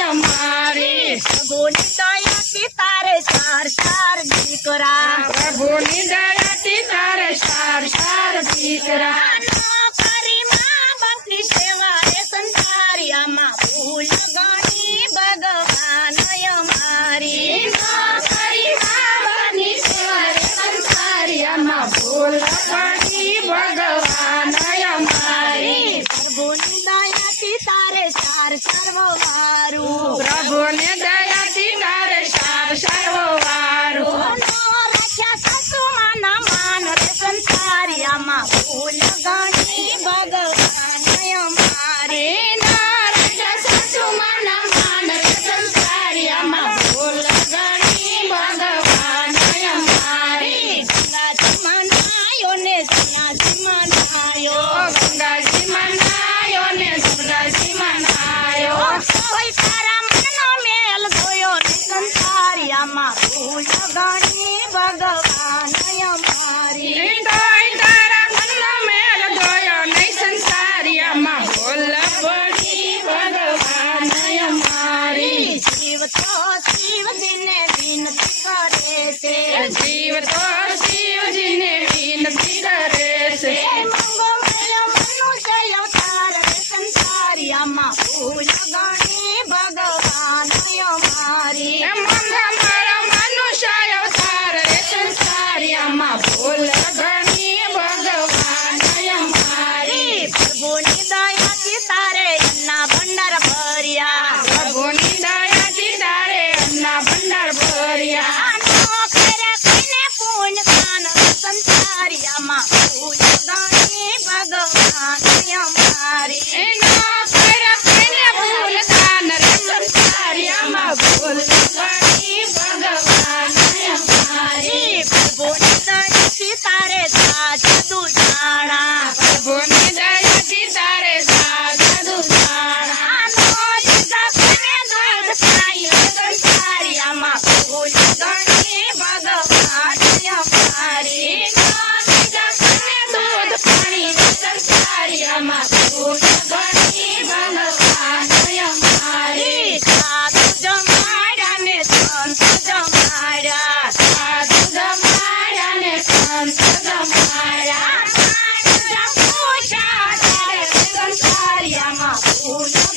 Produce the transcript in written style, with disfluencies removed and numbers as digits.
અમારી પ્રભુની દયાથી તારે ચાર ચાર દીકરા પ્રભુની દયાથી તારે ચાર ચાર દીકરા નોકરી માં બાપની સેવા એ સંસારિયામાં ભૂલ ગણી ભગવાન અમારી નોકરી માં બાપની સેવા એ સંસારિયામાં ભૂલ ગણી ભગવાન અમારી પ્રભુની દયાથી તારે ચાર ચાર વારું પ્રભુની દયાથી તારે ચાર ચાર વારું રાખ્યા સાસુમાના માન રે સંસારિયામાં ભૂલ ગણી ભગવાન અમારી સાસુમાના માન રે સંસારિયામાં ભૂલ ગણી ભગવાન અમારી ગંગાજી મનાયો ને સન્યાસી મનાયો ગંગાજી મનાયો ને ગંગાજી મનાયો કોઈ તારા મનનો મેલ જોયો ને સંસારિયામાં ભૂલ ગણી ભગવાન અમારી તારા મનનો મેલ જોયો નહીં સંસારિયામાં ભૂલ પડી ભગવાન અમારી જીવ તો શિવ દિને વિનતી કરે છે જીવ તો શિવજીને વિનતી કરે છે મંગળમય મનુષ્ય અવતાર રે સંસારિયામાં ભૂલ ગણી ભગવાન અમારી મંગળમય મનુષ્ય અવતાર રે સંસારિયામાં ભૂલ ગણી ભગવાન અમારી પ્રભુની દયાથી તારે એના ભંડાર ભર્યા પ્રભુની દયાથી તારે અન્ના ભંડાર ભર્યા નોકરા કઈને પૂન કાન સંસારિયામાં ભૂલ ગણી ભગવાન અમારી ભૂલ દાન રે સંસારિયામાં ભૂલ ગણી ભગવાન અમારી પ્રભુની દયાથી તારે સાજુ જાણા પ્રભુની દયાથી તારે સાધુ જાણા સંસારિયામાં ભૂલ ગણી ભગવાન અમારી દૂધ પાણી સંસારિયામાં ભૂલ ગણી ભગવાન અમારી સાધુ જમાડ્યા ને સંત જમાડ્યા સાધુ જમાડ્યા ને સંત જમાડ્યા સંસારિયામાં ભૂલ